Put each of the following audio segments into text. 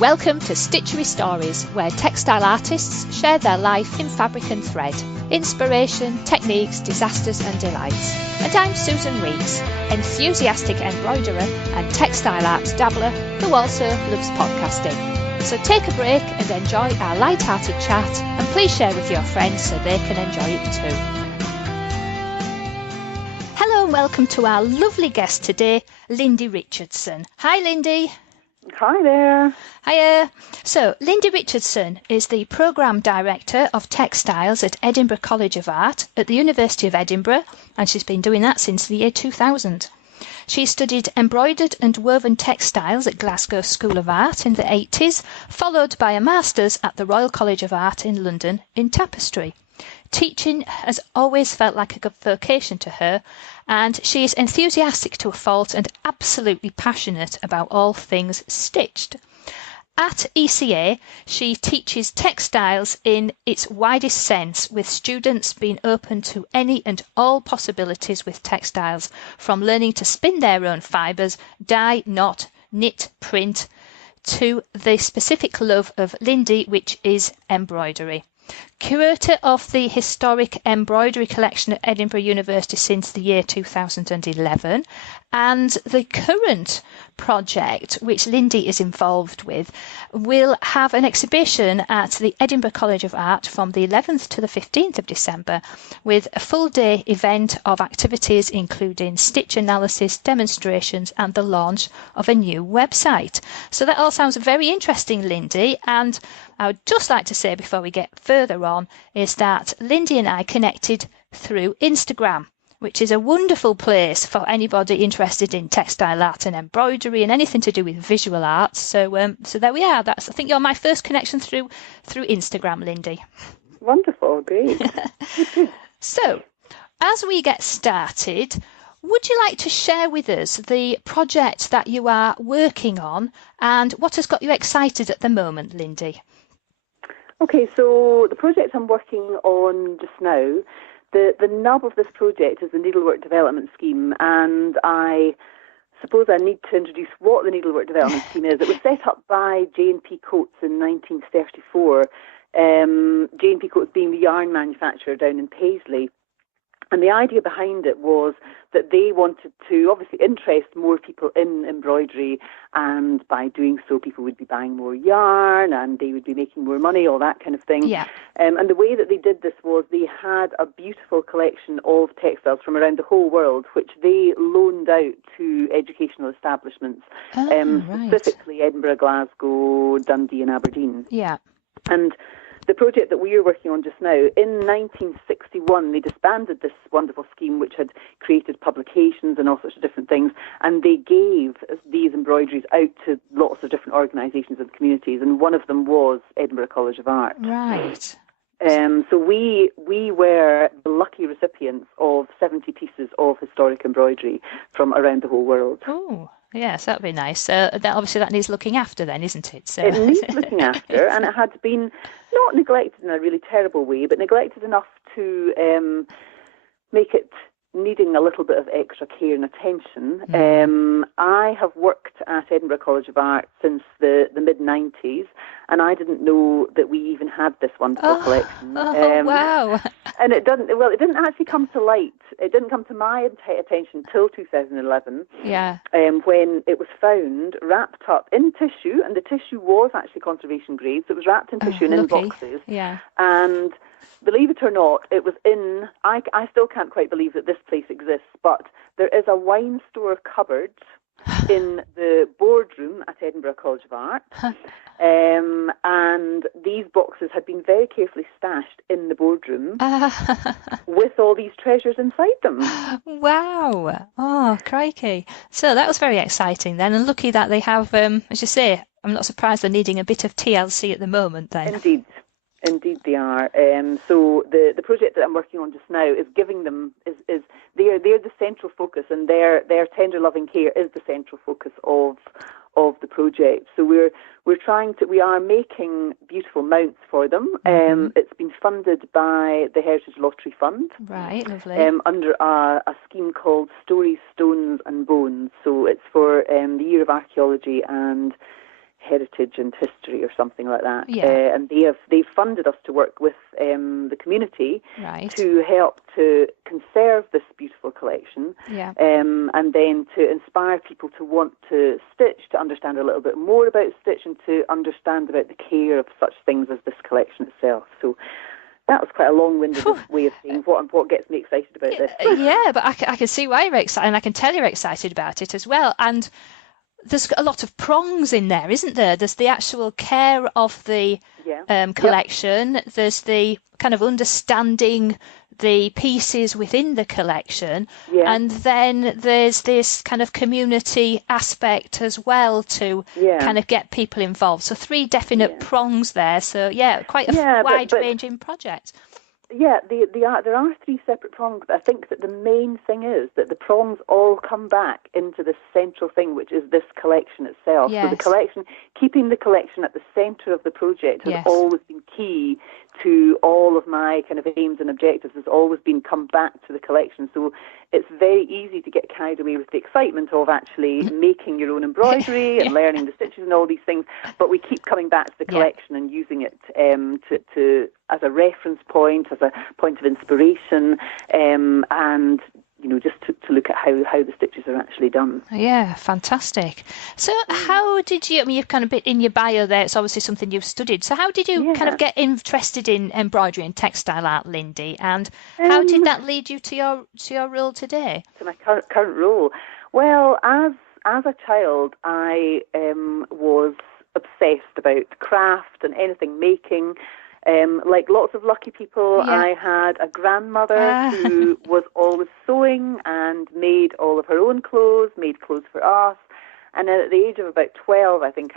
Welcome to Stitchery Stories, where textile artists share their life in fabric and thread, inspiration, techniques, disasters and delights. And I'm Susan Reeks, enthusiastic embroiderer and textile arts dabbler who also loves podcasting. So take a break and enjoy our light-hearted chat, and please share with your friends so they can enjoy it too. Hello and welcome to our lovely guest today, Lindy Richardson. Hi Lindy. Hi there. Hiya. So, Lindy Richardson is the Programme Director of Textiles at Edinburgh College of Art at the University of Edinburgh, and she's been doing that since the year 2000. She studied embroidered and woven textiles at Glasgow School of Art in the 80s, followed by a master's at the Royal College of Art in London in tapestry. Teaching has always felt like a good vocation to her, and she is enthusiastic to a fault and absolutely passionate about all things stitched. At ECA, she teaches textiles in its widest sense, with students being open to any and all possibilities with textiles, from learning to spin their own fibres, dye, knot, knit, print, to the specific love of Lindy, which is embroidery. Curator of the Historic Embroidery Collection at Edinburgh University since the year 2011, and the current project which Lindy is involved with will have an exhibition at the Edinburgh College of Art from the 11th to the 15th of December, with a full-day event of activities including stitch analysis, demonstrations and the launch of a new website. So that all sounds very interesting, Lindy, and I would just like to say before we get further on is that Lindy and I connected through Instagram, which is a wonderful place for anybody interested in textile art and embroidery and anything to do with visual arts. So there we are. I think you're my first connection through Instagram, Lindy. Wonderful, great. So, as we get started, would you like to share with us the project that you are working on and what has got you excited at the moment, Lindy? Okay, so the project I'm working on just now, the nub of this project is the Needlework Development Scheme, and I suppose I need to introduce what the Needlework Development Scheme is. It was set up by J&P Coates in 1934, J&P Coates being the yarn manufacturer down in Paisley. And the idea behind it was that they wanted to obviously interest more people in embroidery, and by doing so people would be buying more yarn and they would be making more money, all that kind of thing. Yeah. And the way that they did this was they had a beautiful collection of textiles from around the whole world, which they loaned out to educational establishments, specifically Edinburgh, Glasgow, Dundee and Aberdeen. Yeah. And the project that we are working on just now, in 1961, they disbanded this wonderful scheme which had created publications and all sorts of different things, and they gave these embroideries out to lots of different organisations and communities, and one of them was Edinburgh College of Art. Right. So we were the lucky recipients of 70 pieces of historic embroidery from around the whole world. Oh, yes, that'd be nice. Obviously that needs looking after then, isn't it? So. It needs looking after, and it had been not neglected in a really terrible way, but neglected enough to make it needing a little bit of extra care and attention. I have worked at Edinburgh College of Art since the mid-90s, and I didn't know that we even had this wonderful collection. Wow. And it didn't actually come to light. It didn't come to my attention till 2011. Yeah. When it was found wrapped up in tissue, and the tissue was actually conservation grade, so it was wrapped in tissue and in boxes. Yeah. And believe it or not, it was in, I still can't quite believe that this place exists, but there is a wine store cupboard in the boardroom at Edinburgh College of Art. And these boxes had been very carefully stashed in the boardroom with all these treasures inside them. Wow. Oh, crikey. So that was very exciting then, and lucky that they have, as you say, I'm not surprised they're needing a bit of TLC at the moment then. Indeed they are. So the project that I'm working on just now is giving them, is they're the central focus, and their tender loving care is the central focus of the project. So we are making beautiful mounts for them. It's been funded by the Heritage Lottery Fund. Right, lovely. Under a scheme called Stories, Stones and Bones. So it's for the Year of Archaeology and heritage and history or something like that. Yeah. And they've funded us to work with the community Right. to help to conserve this beautiful collection, Yeah. and then to inspire people to want to stitch, to understand a little bit more about stitch, and to understand about the care of such things as this collection itself. So that was quite a long-winded way of saying what gets me excited about this. Yeah, but I can see why you're excited, and I can tell you're excited about it as well. And there's a lot of prongs in there, isn't there? There's the actual care of the collection. Yep. There's the kind of understanding the pieces within the collection. Yeah. And then there's this kind of community aspect as well to kind of get people involved. So 3 definite prongs there. So, quite a wide-ranging project. Yeah, there are 3 separate prongs, but I think that the main thing is that the prongs all come back into the central thing, which is this collection itself. Yes. So the collection, keeping the collection at the centre of the project has always been key to all of my kind of aims and objectives. Has always been come back to the collection. So it's very easy to get carried away with the excitement of actually making your own embroidery and learning the stitches and all these things, but we keep coming back to the collection and using it to as a reference point, as a point of inspiration, and just to look at how the stitches are actually done. Yeah, fantastic. So how did you, you've kind of bit in your bio there, it's obviously something you've studied, so how did you kind of get interested in embroidery and textile art, Lindy, and how did that lead you to your role today? To my current role? Well, as a child, I was obsessed about craft and anything making. Like lots of lucky people, I had a grandmother who was always sewing and made all of her own clothes, made clothes for us. And then at the age of about 12, I think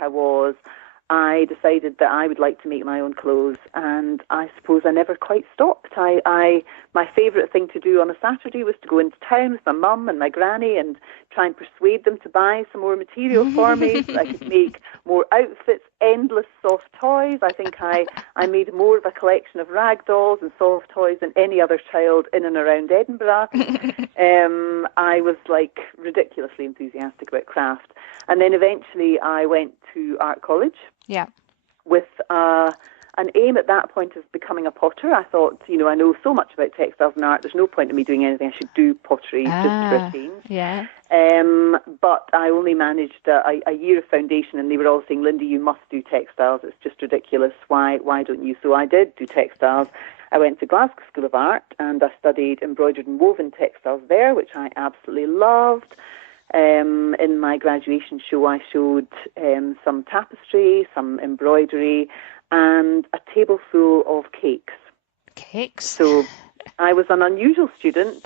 I decided that I would like to make my own clothes, and I suppose I never quite stopped. My favourite thing to do on a Saturday was to go into town with my mum and my granny and try and persuade them to buy some more material for me so I could make more outfits, endless soft toys. I think I made more of a collection of rag dolls and soft toys than any other child in and around Edinburgh. I was like ridiculously enthusiastic about craft. And then eventually I went to art college. Yeah. With an aim at that point of becoming a potter. I thought, I know so much about textiles and art, there's no point in me doing anything. I should do pottery just for a change. Yeah. But I only managed a year of foundation, and they were all saying, Lindy, you must do textiles. It's just ridiculous. Why don't you? So I did do textiles. I went to Glasgow School of Art, and I studied embroidered and woven textiles there, which I absolutely loved. In my graduation show, I showed some tapestry, some embroidery, and a table full of cakes. Cakes? So I was an unusual student,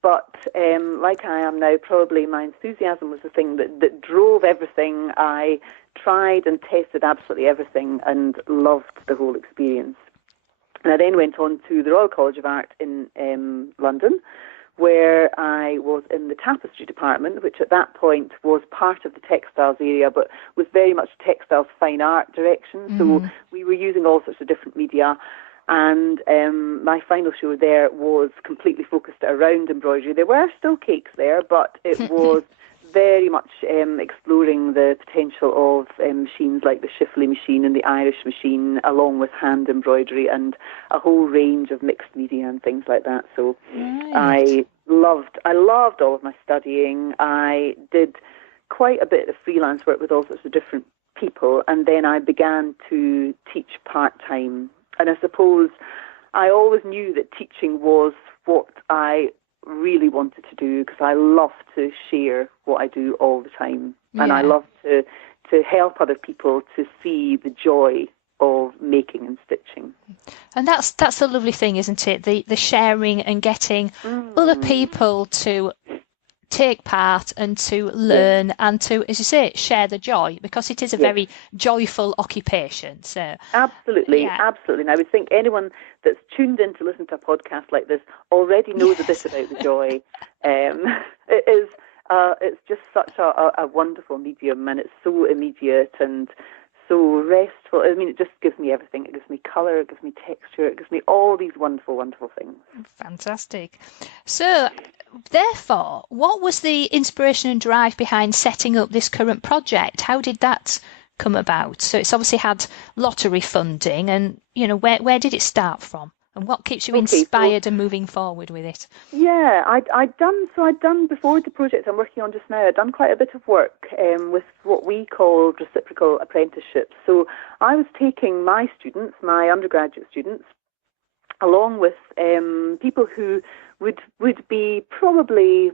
but like I am now, probably my enthusiasm was the thing that drove everything. I tried and tested absolutely everything and loved the whole experience. And I then went on to the Royal College of Art in London, where I was in the tapestry department, which at that point was part of the textiles area, but was very much textiles fine art direction. So we were using all sorts of different media. And my final show there was completely focused around embroidery. There were still cakes there, but it was very much exploring the potential of machines like the Shifley machine and the Irish machine, along with hand embroidery and a whole range of mixed media and things like that. So I loved all of my studying. I did quite a bit of freelance work with all sorts of different people, and then I began to teach part-time. And I suppose I always knew that teaching was what I really wanted to do, because I love to share what I do all the time. And I love to help other people to see the joy of making and stitching. And that's a lovely thing, isn't it? The sharing and getting other people to take part and to learn and to, as you say, share the joy, because it is a very joyful occupation. So absolutely. And I would think anyone that's tuned in to listen to a podcast like this already knows a bit about the joy. It's just such a wonderful medium, and it's so immediate and so restful. I mean, it just gives me everything. It gives me colour, it gives me texture, it gives me all these wonderful, wonderful things. Fantastic. So, therefore, what was the inspiration and drive behind setting up this current project? How did that come about? So it's obviously had lottery funding, and where did it start from, and what keeps you inspired and moving forward with it? Yeah, I'd done before the project I'm working on just now. I'd done quite a bit of work with what we called reciprocal apprenticeships. So I was taking my students, my undergraduate students, along with people who would be probably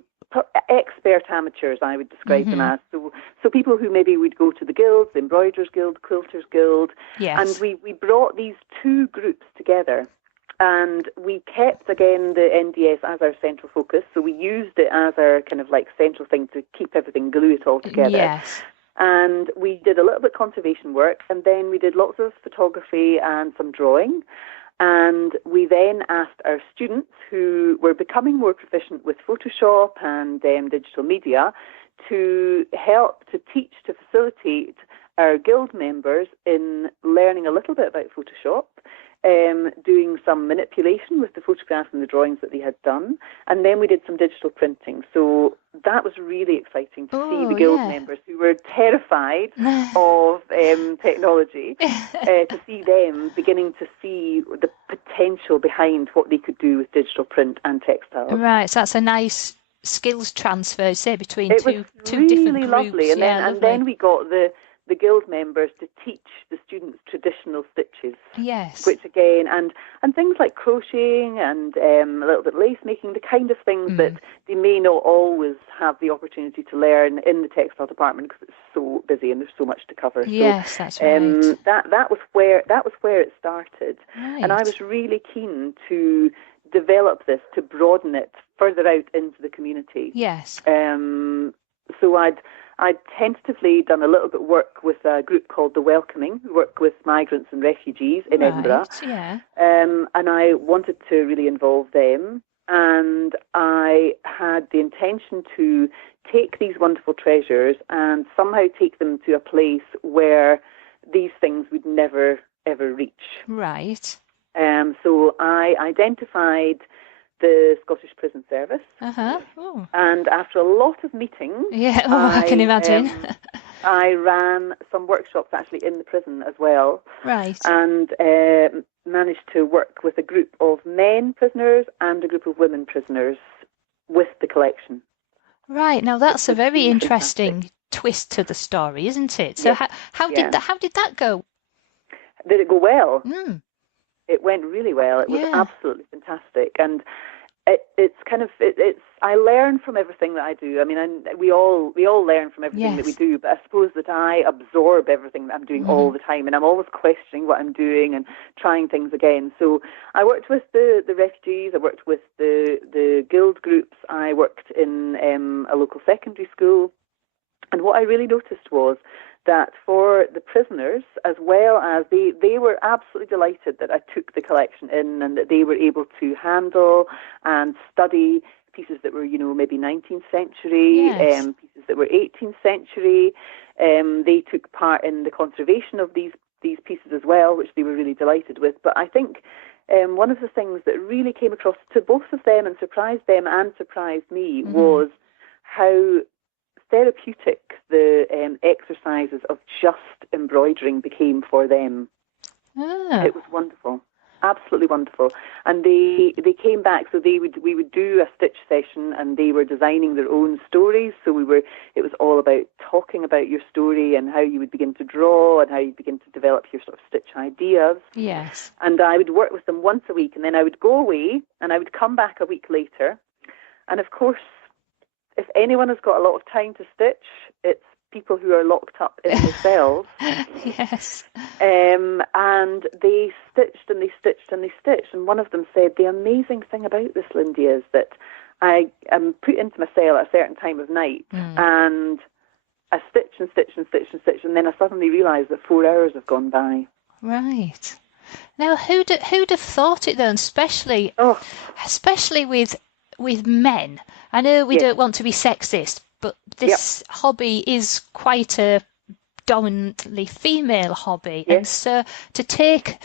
expert amateurs, I would describe them as. So people who maybe would go to the guilds, the Embroiderers Guild, Quilters Guild, and we brought these two groups together. And we kept, again, the NDS as our central focus. So we used it as our kind of like central thing to keep everything, glue it all together. Yes. And we did a little bit of conservation work, and then we did lots of photography and some drawing. And we then asked our students who were becoming more proficient with Photoshop and digital media to help to teach, to facilitate our guild members in learning a little bit about Photoshop, doing some manipulation with the photographs and the drawings that they had done. And then we did some digital printing. So that was really exciting to see the guild members who were terrified of technology, to see them beginning to see the potential behind what they could do with digital print and textiles. Right, so that's a nice skills transfer, say, between two really different groups. Lovely. And then we got the guild members to teach the students traditional stitches. Yes. Which again, and things like crocheting and a little bit lace making, the kind of things that they may not always have the opportunity to learn in the textile department because it's so busy and there's so much to cover. Yes, that's right. That was where it started, right. And I was really keen to develop this, to broaden it further out into the community. Yes. So I'd tentatively done a little bit of work with a group called The Welcoming, who work with migrants and refugees in Edinburgh. Yeah. And I wanted to really involve them. And I had the intention to take these wonderful treasures and somehow take them to a place where these things would never, ever reach. Right. So I identified the Scottish Prison Service. Oh. And after a lot of meetings, I can imagine. I ran some workshops actually in the prison as well. Right. And managed to work with a group of men prisoners and a group of women prisoners with the collection. Right. Now that's a very interesting twist to the story, isn't it? So how did that go? Did it go well? It went really well. It was absolutely fantastic, and it's I learn from everything that I do. I mean, we all learn from everything that we do, but I suppose that I absorb everything that I'm doing all the time, and I'm always questioning what I'm doing and trying things again. So I worked with the refugees, I worked with the guild groups, I worked in a local secondary school, and what I really noticed was that for the prisoners, as well as they were absolutely delighted that I took the collection in and that they were able to handle and study pieces that were, maybe 19th century, pieces that were 18th century. They took part in the conservation of these pieces as well, which they were really delighted with. But I think one of the things that really came across to both of them and surprised them and surprised me was how therapeutic the exercises of just embroidering became for them. It was wonderful, absolutely wonderful. And they came back, so we would do a stitch session, and they were designing their own stories. So it was all about talking about your story and how you would begin to draw and how you begin to develop your sort of stitch ideas. Yes. And I would work with them once a week, and then I would go away, and I would come back a week later, and of course, if anyone has got a lot of time to stitch, it's people who are locked up in the cells. Yes. And they stitched and they stitched and they stitched. And one of them said, the amazing thing about this, Lindy, is that I am put into my cell at a certain time of night and I stitch and stitch and stitch and stitch, and then I suddenly realise that 4 hours have gone by. Right. Now, who'd have thought it, though, especially with men? I know we don't want to be sexist, but this hobby is quite a dominantly female hobby. And so to take,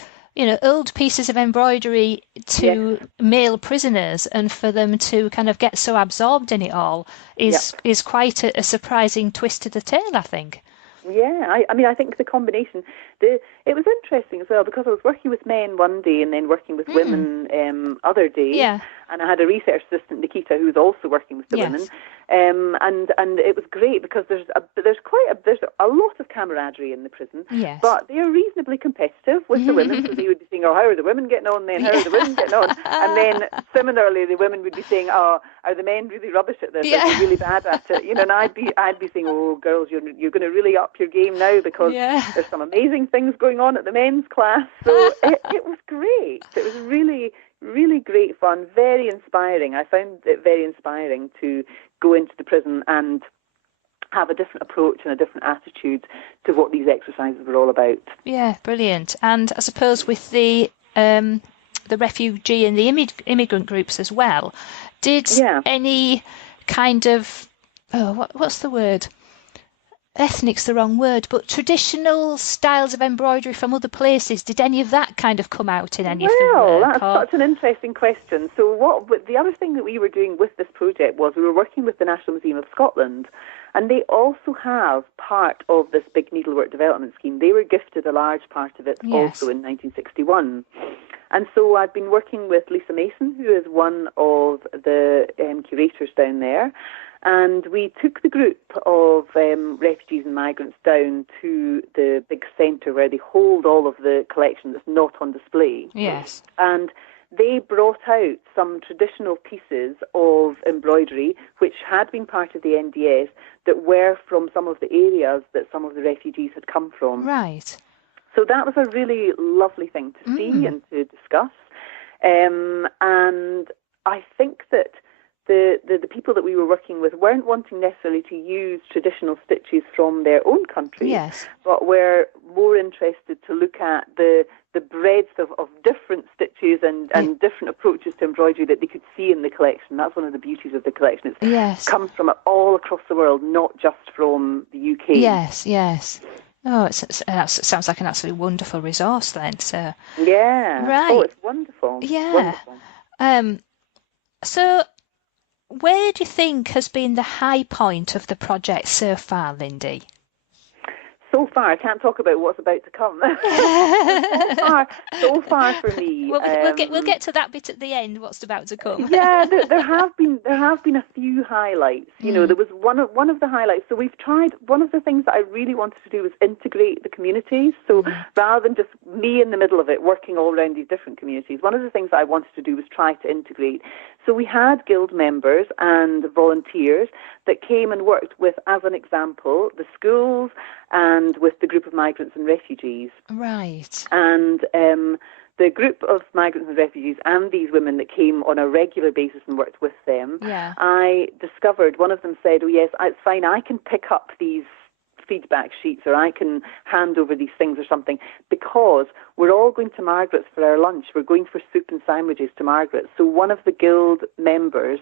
old pieces of embroidery to male prisoners and for them to kind of get so absorbed in it all is quite a surprising twist to the tale, I think. Yeah, I mean, I think the combination, it was interesting as well because I was working with men one day and then working with women other days. Yeah. And I had a research assistant, Nikita, who was also working with the women. And it was great because there's a lot of camaraderie in the prison. Yes. But they are reasonably competitive with the women, so they would be saying, "Oh, how are the women getting on then? How are the women getting on?" And then similarly, the women would be saying, "Oh, are the men really rubbish at this? Are they really bad at it?" You know, and I'd be saying, "Oh, girls, you're going to really up your game now because there's some amazing things going on at the men's class." So it was great. It was really, really great fun, very inspiring. I found it very inspiring to go into the prison and have a different approach and a different attitude to what these exercises were all about. Yeah, brilliant. And I suppose with the refugee and the immigrant groups as well, did any kind of what's the word? Ethnic's the wrong word, but traditional styles of embroidery from other places, did any of that kind of come out in any of the work? Well, that's such an interesting question. So the other thing that we were doing with this project was we were working with the National Museum of Scotland, and they also have part of this big Needlework Development Scheme. They were gifted a large part of it also in 1961. And so I've been working with Lisa Mason, who is one of the curators down there. And we took the group of refugees and migrants down to the big centre where they hold all of the collection that's not on display. Yes. And they brought out some traditional pieces of embroidery which had been part of the NDS that were from some of the areas that some of the refugees had come from. Right. So that was a really lovely thing to see and to discuss. And I think that the people that we were working with weren't wanting necessarily to use traditional stitches from their own country, but were more interested to look at the breadth of different stitches and different approaches to embroidery that they could see in the collection. That's one of the beauties of the collection. It comes from all across the world, not just from the UK. Yes, yes. Oh, it sounds like an absolutely wonderful resource then. So right. Oh, it's wonderful. Yeah. Wonderful. So where do you think has been the high point of the project so far, Lindy? So far, I can't talk about what's about to come. so far for me. We'll get to that bit at the end. What's about to come? Yeah, there have been a few highlights. You know, there was one of the highlights. So we've tried. One of the things that I really wanted to do was integrate the communities. So rather than just me in the middle of it, working all around these different communities, one of the things that I wanted to do was try to integrate. So we had guild members and volunteers that came and worked with, as an example, the schools and with the group of migrants and refugees. Right. And the group of migrants and refugees and these women that came on a regular basis and worked with them, I discovered, one of them said, "Oh yes, it's fine, I can pick up these feedback sheets or I can hand over these things or something, because we're all going to Margaret's for our lunch. We're going for soup and sandwiches to Margaret's." So one of the guild members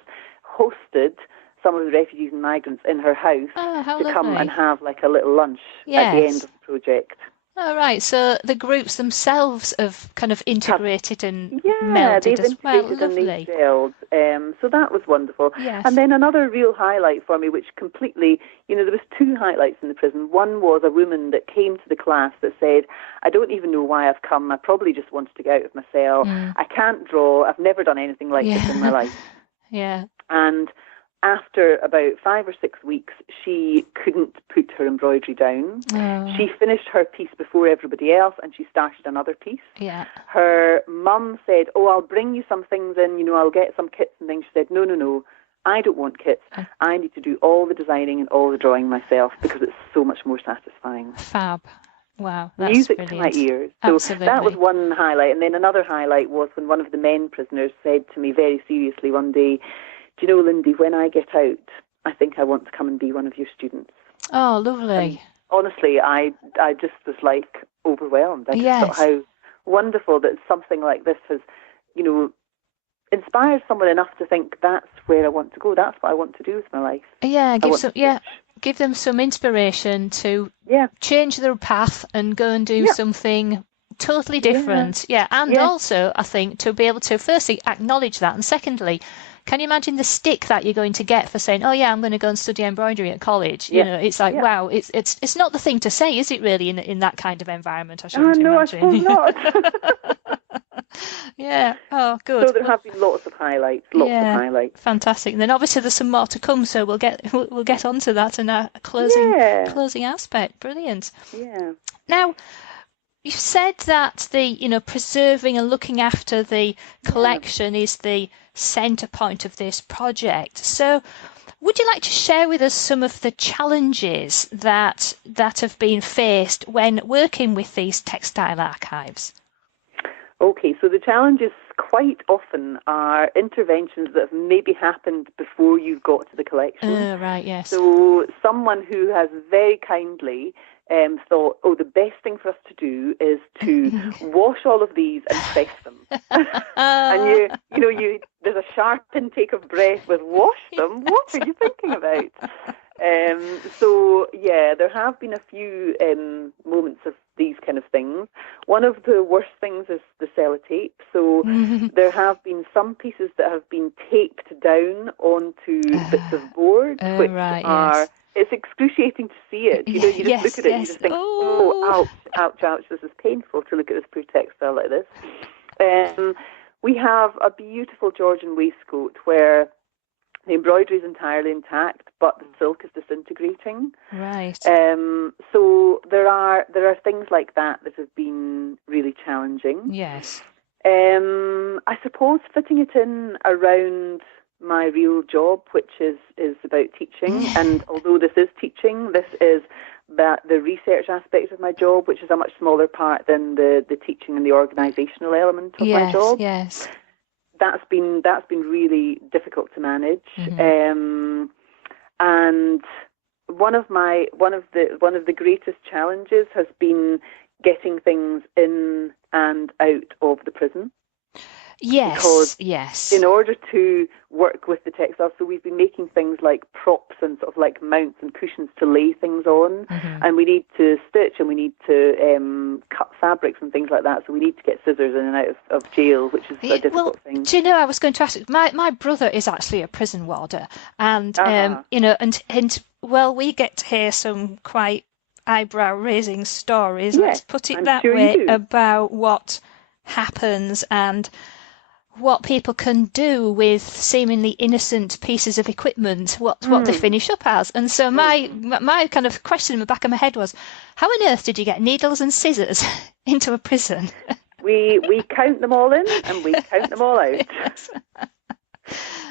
hosted some of the refugees and migrants in her house to come and have like a little lunch at the end of the project. Oh, right. So the groups themselves have kind of integrated and melded as well. Integrated and they've gelled. So that was wonderful. Yes. And then another real highlight for me, which completely, there was two highlights in the prison. One was a woman that came to the class that said, "I don't even know why I've come. I probably just wanted to get out of my cell. I can't draw. I've never done anything like this in my life." And after about 5 or 6 weeks, she couldn't put her embroidery down. She finished her piece before everybody else, and she started another piece. Her mum said, "Oh, I'll bring you some things in, I'll get some kits and things." She said, No, I don't want kits. I need to do all the designing and all the drawing myself because it's so much more satisfying. Fab. Wow, that's music brilliant. to my ears. So Absolutely. That was one highlight. And then another highlight was when one of the men prisoners said to me very seriously one day, "Do you know, Lindy, when I get out, I think I want to come and be one of your students." Oh, lovely. And honestly, I just was like overwhelmed. I just thought how wonderful that something like this has, inspired someone enough to think that's where I want to go. That's what I want to do with my life. Yeah, give them some inspiration to change their path and go and do something totally different. And also, I think, to be able to firstly acknowledge that, and secondly, can you imagine the stick that you're going to get for saying, oh yeah, I'm going to go and study embroidery at college? You know, it's like, wow, it's not the thing to say, is it really, in that kind of environment, I shouldn't no, imagine. I suppose not. Yeah. Oh, good. So there have been lots of highlights. Fantastic. And then obviously there's some more to come, so we'll get onto that in our closing aspect. Brilliant. Yeah. Now, you said that the preserving and looking after the collection is the centre point of this project. So, would you like to share with us some of the challenges that have been faced when working with these textile archives? Okay, so the challenges quite often are interventions that have maybe happened before you've got to the collection. Right, yes. So someone who has very kindly thought, the best thing for us to do is to wash all of these and press them. And there's a sharp intake of breath with wash them. What are you thinking about? There have been a few moments of these kind of things. One of the worst things is the sellotape. So there have been some pieces that have been taped down onto bits of board, which are... It's excruciating to see it. You just look at it and you just think, ouch, ouch, ouch, this is painful to look at this poor textile like this. We have a beautiful Georgian waistcoat where the embroidery is entirely intact, but the silk is disintegrating. Right. So there are things like that have been really challenging. Yes. I suppose fitting it in around my real job, which is about teaching. And although this is teaching, this is the research aspect of my job, which is a much smaller part than the teaching and the organisational element of my job. Yes. That's been really difficult to manage. And one of the greatest challenges has been getting things in and out of the prison. Because in order to work with the textiles, so we've been making things like props and sort of like mounts and cushions to lay things on, and we need to stitch and we need to cut fabrics and things like that. So we need to get scissors in and out of jail, which is a difficult thing. Do you know, I was going to ask, my brother is actually a prison warder, and we get to hear some quite eyebrow-raising stories. Let's put it that way, about what happens and what people can do with seemingly innocent pieces of equipment, what they finish up as. And so my kind of question in the back of my head was, how on earth did you get needles and scissors into a prison? We count them all in and we count them all out. Yes.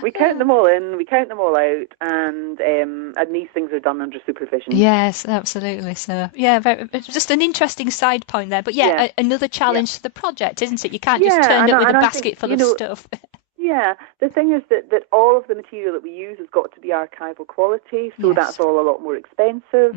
We count them all in, we count them all out, and these things are done under supervision. Yes, absolutely. So, just an interesting side point there. But another challenge to the project, isn't it? You can't just turn up with a basket full of stuff. Yeah, the thing is that all of the material that we use has got to be archival quality, so that's all a lot more expensive.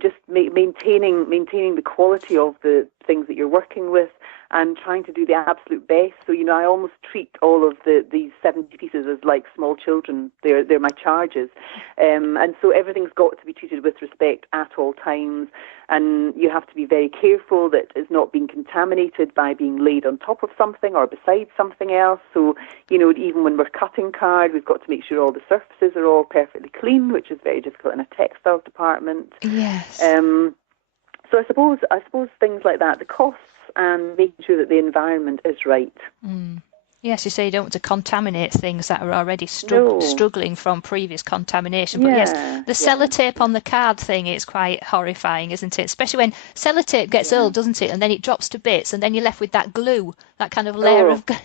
Just maintaining the quality of the things that you're working with and trying to do the absolute best. So, I almost treat all of these 70 pieces as like small children. They're my charges. And so everything's got to be treated with respect at all times. And you have to be very careful that it's not being contaminated by being laid on top of something or beside something else. So, even when we're cutting card, we've got to make sure all the surfaces are all perfectly clean, which is very difficult in a textiles department. Yes. So I suppose things like that, the costs and making sure that the environment is right. Yes, you say you don't want to contaminate things that are already struggling from previous contamination. But the sellotape on the card thing is quite horrifying, isn't it? Especially when sellotape gets old, doesn't it? And then it drops to bits, and then you're left with that glue, that kind of layer of glue.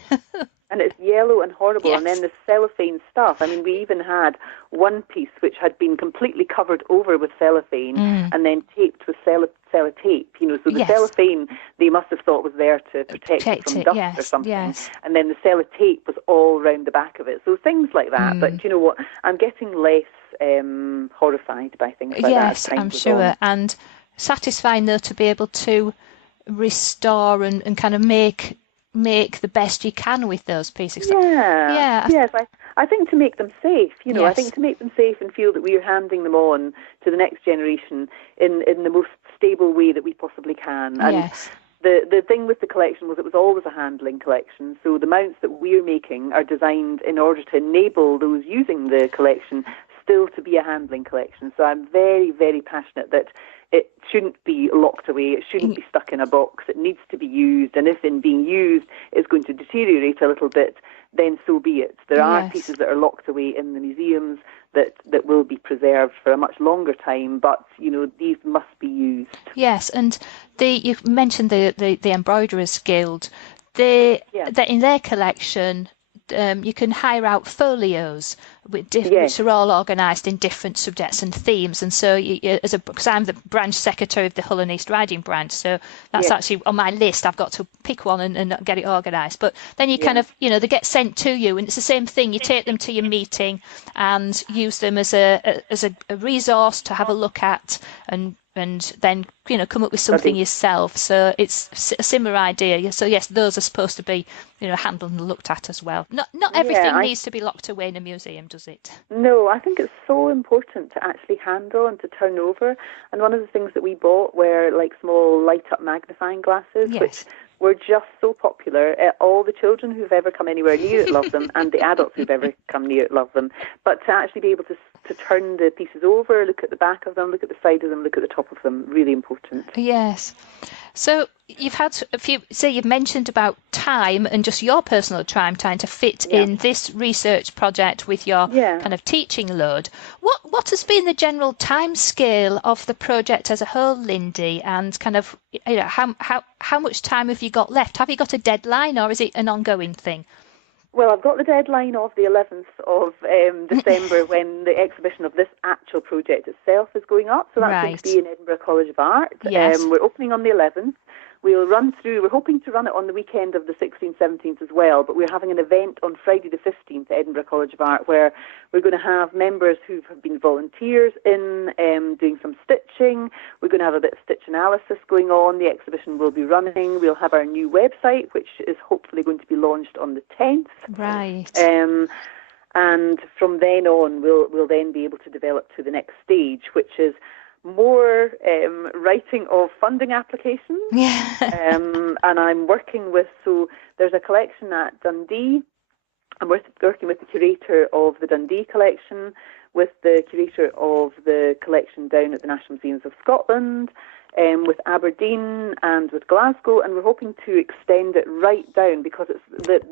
And it's yellow and horrible. And then the cellophane stuff. I mean, we even had one piece which had been completely covered over with cellophane and then taped with sellotape. So the cellophane they must have thought was there to protect it from dust or something. Yes. And then the sellotape was all round the back of it. So things like that. But you know what? I'm getting less horrified by things like that. Yes, I'm sure. And satisfying, though, to be able to restore and kind of make the best you can with those pieces. Yes, I think to make them safe, I think to make them safe and feel that we are handing them on to the next generation in the most stable way that we possibly can. And The thing with the collection was it was always a handling collection, so the mounts that we're making are designed in order to enable those using the collection still to be a handling collection. So I'm very, very passionate that it shouldn't be locked away, it shouldn't be stuck in a box, it needs to be used, and if in being used it's going to deteriorate a little bit, then so be it. There are pieces that are locked away in the museums that will be preserved for a much longer time, but these must be used. Yes, and you mentioned the Embroiderers Guild. They're in their collection. You can hire out folios which are all organised in different subjects and themes, and so because I'm the branch secretary of the Hull and East Riding branch, so that's actually on my list. I've got to pick one and get it organised, but then you kind of they get sent to you, and it's the same thing. You take them to your meeting and use them as a resource to have a look at, and then come up with something yourself. So it's a similar idea. So yes, those are supposed to be handled and looked at as well. Not everything needs to be locked away in a museum, does it? No, I think it's so important to actually handle and to turn over. And one of the things that we bought were like small light-up magnifying glasses, which were just so popular. All the children who've ever come anywhere near it love them, and the adults who've ever come near it love them. But to actually be able to turn the pieces over, look at the back of them, look at the side of them, look at the top of them, really important. Yes. So you've had you've mentioned about time and just your personal time trying to fit in this research project with your kind of teaching load. What has been the general time scale of the project as a whole, Lindy, and kind of how much time have you got left? Have you got a deadline, or is it an ongoing thing? Well, I've got the deadline of the 11th of December when the exhibition of this actual project itself is going up. So that's going to be in Edinburgh College of Art. Yes. We're opening on the 11th. We're hoping to run it on the weekend of the 16th, 17th as well, but we're having an event on Friday the 15th at Edinburgh College of Art where we're going to have members who have been volunteers in doing some stitching. We're going to have a bit of stitch analysis going on. The exhibition will be running. We'll have our new website, which is hopefully going to be launched on the 10th. Right. And from then on, we'll then be able to develop to the next stage, which is more writing of funding applications. And I'm working with, so there's a collection at Dundee. I'm working with the curator of the Dundee collection, with the curator of the collection down at the National Museums of Scotland, with Aberdeen and with Glasgow, and we're hoping to extend it right down because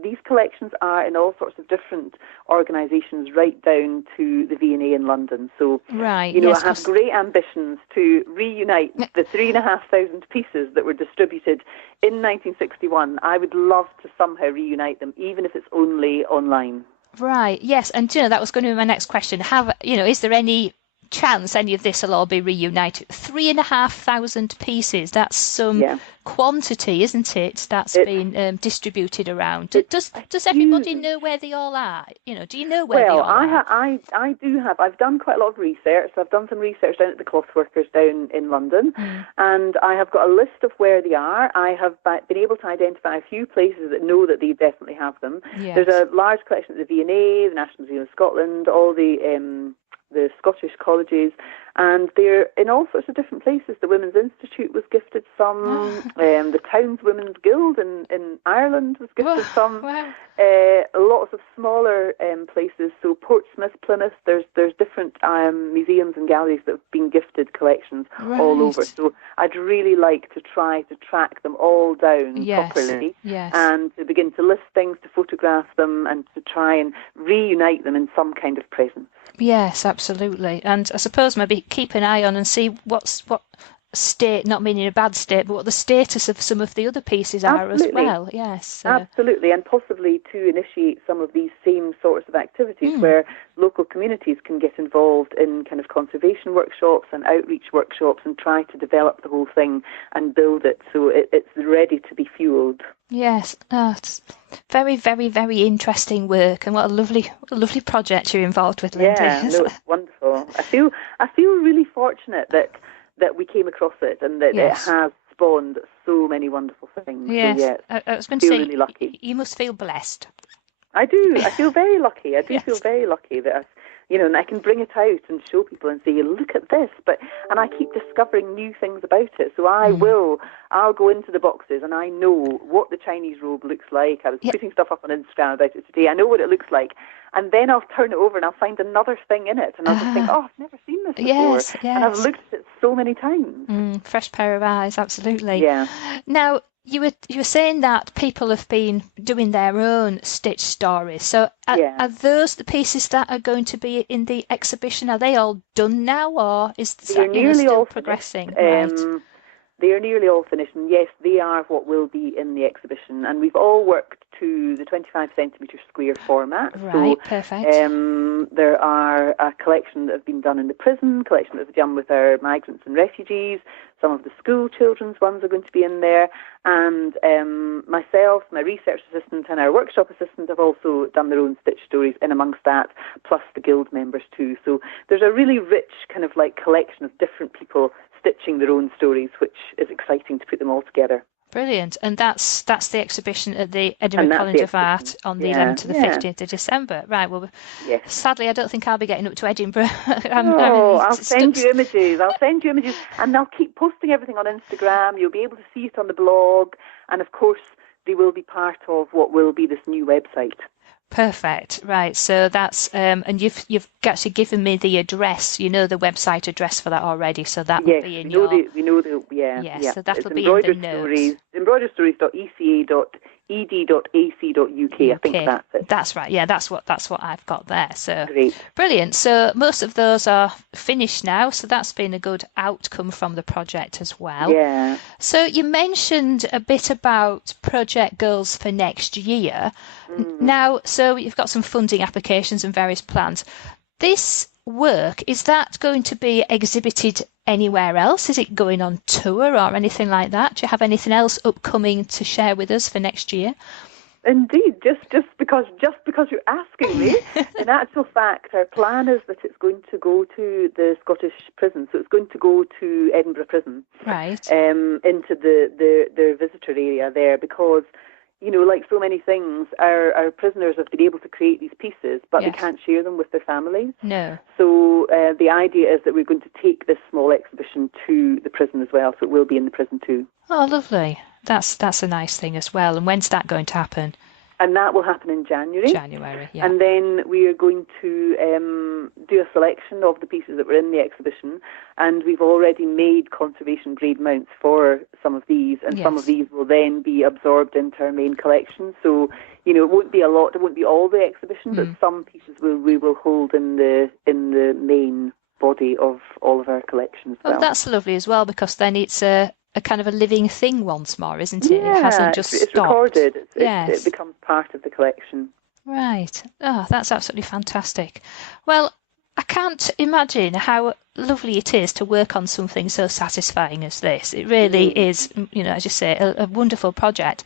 these collections are in all sorts of different organisations right down to the V&A in London. So, I have great ambitions to reunite the 3,500 pieces that were distributed in 1961. I would love to somehow reunite them, even if it's only online. Right, yes, and that was going to be my next question. Is there any chance any of this will all be reunited? 3,500 pieces, that's some quantity, isn't it, that's been distributed around. Does everybody know where they all are? Do you know where they all are? I do have. I've done quite a lot of research. I've done some research down at the Clothworkers down in London, and I have got a list of where they are. I have been able to identify a few places that know that they definitely have them. Yes. There's a large collection at the V&A, the National Museum of Scotland, all the Scottish colleges, and they're in all sorts of different places. The Women's Institute was gifted some, the Towns Women's Guild in Ireland was gifted some, lots of smaller places, so Portsmouth, Plymouth, there's different museums and galleries that have been gifted collections all over. So I'd really like to try to track them all down properly and to begin to list things, to photograph them, and to try and reunite them in some kind of presence. Yes, absolutely. And I suppose maybe keep an eye on and see what state, not meaning a bad state, but what the status of some of the other pieces are as well. Yes. Absolutely, and possibly to initiate some of these same sorts of activities where local communities can get involved in kind of conservation workshops and outreach workshops and try to develop the whole thing and build it so it's ready to be fueled. Yes, it's very, very, very interesting work, and what a lovely project you're involved with, Lindy. Yeah, no, it's wonderful. I feel really fortunate that we came across it and that it has spawned so many wonderful things. Yes, so, I was going to say, really lucky. You must feel blessed. I do. I feel very lucky. I do feel very lucky that and I can bring it out and show people and say, look at this. And I keep discovering new things about it. So I I'll go into the boxes and I know what the Chinese robe looks like. I was putting stuff up on Instagram about it today. I know what it looks like. And then I'll turn it over and I'll find another thing in it. And I'll just think, oh, I've never seen this before. Yes. And I've looked at it so many times. Fresh pair of eyes, absolutely. Yeah. Now, you were saying that people have been doing their own stitch stories. So are those the pieces that are going to be in the exhibition? Are they all done now, or is that still all progressing? Right. They are nearly all finished, and yes, they are what will be in the exhibition. And we've all worked to the 25 centimetre square format. Right, so, perfect. There are a collection that have been done in the prison, collection that was done with our migrants and refugees. Some of the school children's ones are going to be in there. And myself, my research assistant and our workshop assistant have also done their own stitch stories in amongst that, plus the guild members too. So there's a really rich kind of like collection of different people stitching their own stories, which is exciting to put them all together. Brilliant. And that's the exhibition at the Edinburgh College of Art on the 11th to the 15th of December. Right, well, sadly, I don't think I'll be getting up to Edinburgh. I'll send you images. And I'll keep posting everything on Instagram. You'll be able to see it on the blog. And, of course, they will be part of what will be this new website. Perfect. Right. So that's and you've actually given me the address. You know the website address for that already. So that will be in your. We know the. Yeah. So that'll be in the notes. embroideredstories.ed.ac.uk. I think that's it. That's right. Yeah, that's what I've got there. So great. Brilliant. So most of those are finished now. So that's been a good outcome from the project as well. Yeah. So you mentioned a bit about project goals for next year. Now, so you've got some funding applications and various plans. This work, is that going to be exhibited anywhere else? Is it going on tour or anything like that? Do you have anything else upcoming to share with us for next year? Indeed, just because you're asking me. In actual fact, our plan is that it's going to go to the Scottish prison, so it's going to go to Edinburgh Prison, right? Into their visitor area there, because like so many things, our prisoners have been able to create these pieces, but they can't share them with their families. No. So the idea is that we're going to take this small exhibition to the prison as well, so it will be in the prison too. Oh, lovely. That's a nice thing as well. And when's that going to happen? And that will happen in January. Yeah. And then we are going to do a selection of the pieces that were in the exhibition. And we've already made conservation grade mounts for some of these. And some of these will then be absorbed into our main collection. So, it won't be a lot. It won't be all the exhibition, but some pieces we will hold in the main body of all of our collections. Well, that's lovely as well, because then it's a kind of a living thing once more, isn't it? Yeah, it hasn't just it's stopped. Recorded. It becomes part of the collection. Right. Oh, that's absolutely fantastic. Well, I can't imagine how lovely it is to work on something so satisfying as this. It really is, as you say, a wonderful project.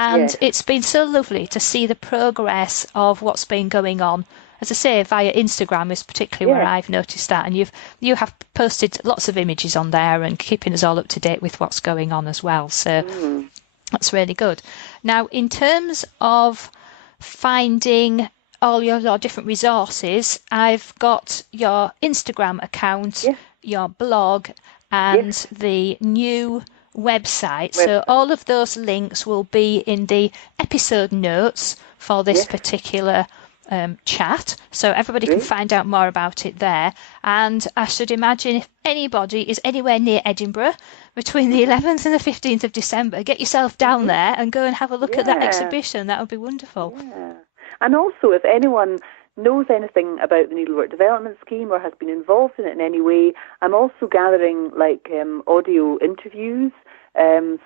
And it's been so lovely to see the progress of what's been going on. As I say, via Instagram is particularly where I've noticed that. And you have posted lots of images on there and keeping us all up to date with what's going on as well. So that's really good. Now, in terms of finding all your different resources, I've got your Instagram account, your blog, and the new website. So all of those links will be in the episode notes for this particular chat, so everybody can find out more about it there. And I should imagine if anybody is anywhere near Edinburgh between the 11th and the 15th of December, get yourself down there and go and have a look at that exhibition. That would be wonderful. Yeah. And also, if anyone knows anything about the Needlework Development Scheme or has been involved in it in any way, I'm also gathering audio interviews.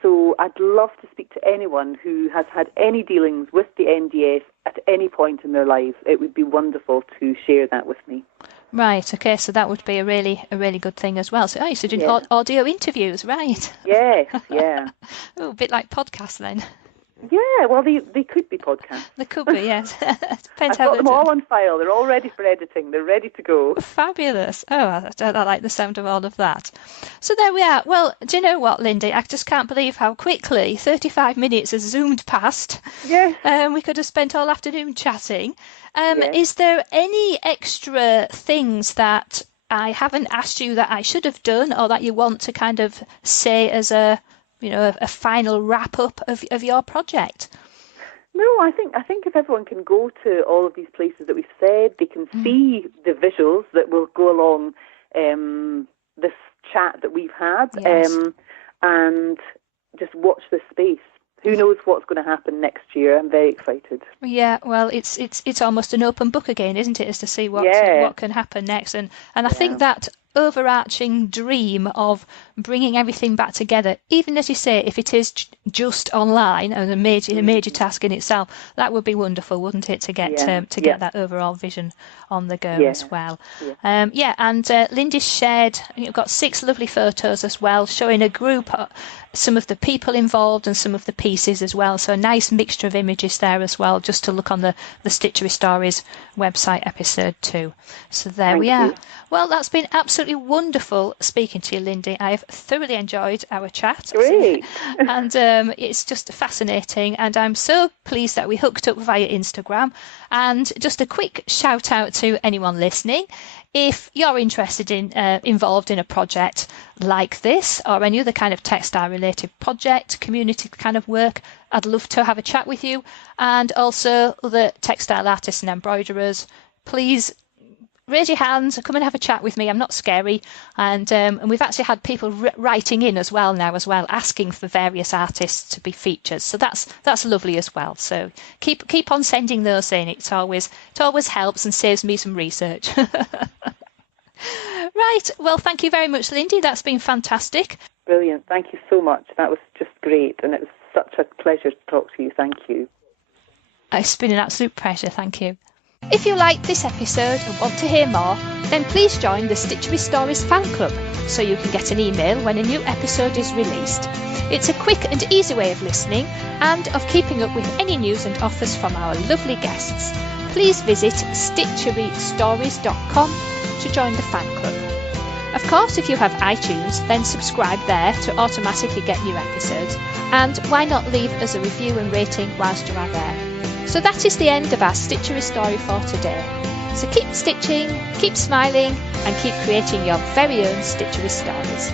So I'd love to speak to anyone who has had any dealings with the NDS at any point in their lives. It would be wonderful to share that with me. Right, okay, so that would be a really good thing as well. So, you're doing audio interviews, right? Yes, yeah. Oh, a bit like podcasts then. Yeah, well, they could be podcasts. They could be, yes. Depends I've how got them all on file. They're all ready for editing. They're ready to go. Fabulous. Oh, I like the sound of all of that. So there we are. Well, do you know what, Lindy? I just can't believe how quickly 35 minutes has zoomed past. Yes. We could have spent all afternoon chatting. Is there any extra things that I haven't asked you that I should have done, or that you want to kind of say as a a final wrap up of your project? No, I think if everyone can go to all of these places that we've said, they can see the visuals that will go along this chat that we've had, Yes. and just watch this space. Who knows what's going to happen next year? I'm very excited. Yeah, well, it's almost an open book again, isn't it, as to see what can happen next, and I think that overarching dream of bringing everything back together, even as you say, if it is just online and a major task in itself, that would be wonderful, wouldn't it, to get get that overall vision on the go as well. And Lindy's shared, you've got 6 lovely photos as well, showing a group, some of the people involved and some of the pieces as well, so a nice mixture of images there as well, just to look on the Stitchery Stories website, episode 2. So there we are. Well, that's been absolutely wonderful speaking to you, Lindy. I've thoroughly enjoyed our chat. Great. And it's just fascinating, and I'm so pleased that we hooked up via Instagram. And just a quick shout out to anyone listening. If you're interested in involved in a project like this or any other kind of textile related project, community kind of work, I'd love to have a chat with you. And also other textile artists and embroiderers, please raise your hands, come and have a chat with me. I'm not scary. And we've actually had people writing in as well, asking for various artists to be featured. So that's lovely as well. So keep on sending those in. It always helps and saves me some research. Right. Well, thank you very much, Lindy. That's been fantastic. Brilliant. Thank you so much. That was just great. And it was such a pleasure to talk to you. Thank you. It's been an absolute pleasure. Thank you. If you liked this episode and want to hear more, then please join the Stitchery Stories fan club so you can get an email when a new episode is released. It's a quick and easy way of listening and of keeping up with any news and offers from our lovely guests. Please visit stitcherystories.com to join the fan club. Of course, if you have iTunes, then subscribe there to automatically get new episodes, and why not leave us a review and rating whilst you are there. So that is the end of our Stitchery story for today. So keep stitching, keep smiling, and keep creating your very own Stitchery stories.